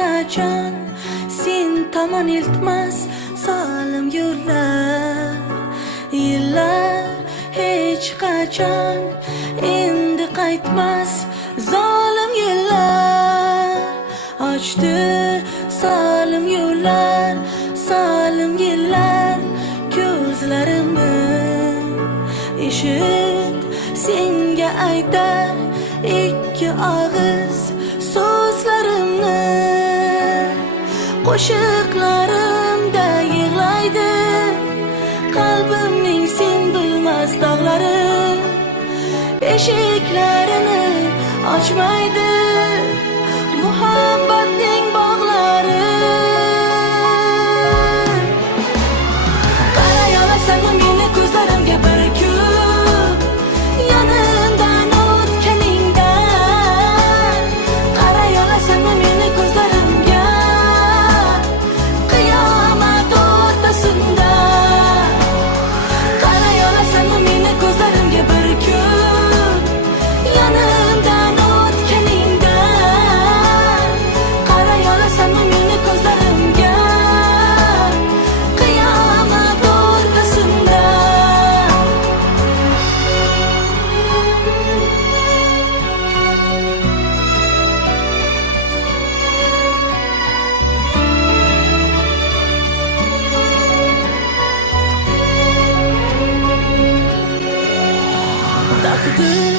qachon sen tomon iltmas solim yo'llar. Yillar hech qachon endi qaytmas zolim yillar. Ochdi solim yo'llar, solim yillar ko'zlarimni. Eshit, senga aytar ikki og'iz so'zlarimni. Qo'shiqlarimda yig'laydi qalbimning sen bilmas dog'lari. Eshiklarini ochmaydi muhabbatning bog'lari. Qaray olasanmi meni ko'zlarimga bir kun, yonimdan o'tganingdan. Qaray olasanmi meni ko'zlarimga qiyomat o'rtasida. Qaray olasanmi meni ko'zlarimga bir kun, yonimdan o'tganingdan. Qaray olasanmi meni ko'zlarimga qiyomat o'rtasida. Taqdir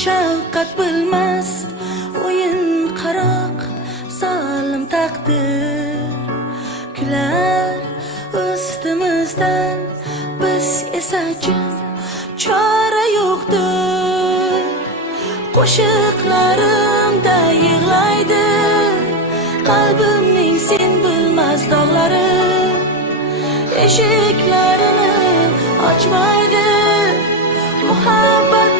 shafqat bilmas o'yin qaroq solim taqdir. Kular ustimizdan biz esa jim chora yo'qdir. Qo'shiqlarimda yig'laydi qalbimning sen bilmas dog'lari. Eshiklarini ochmaydi muhabbat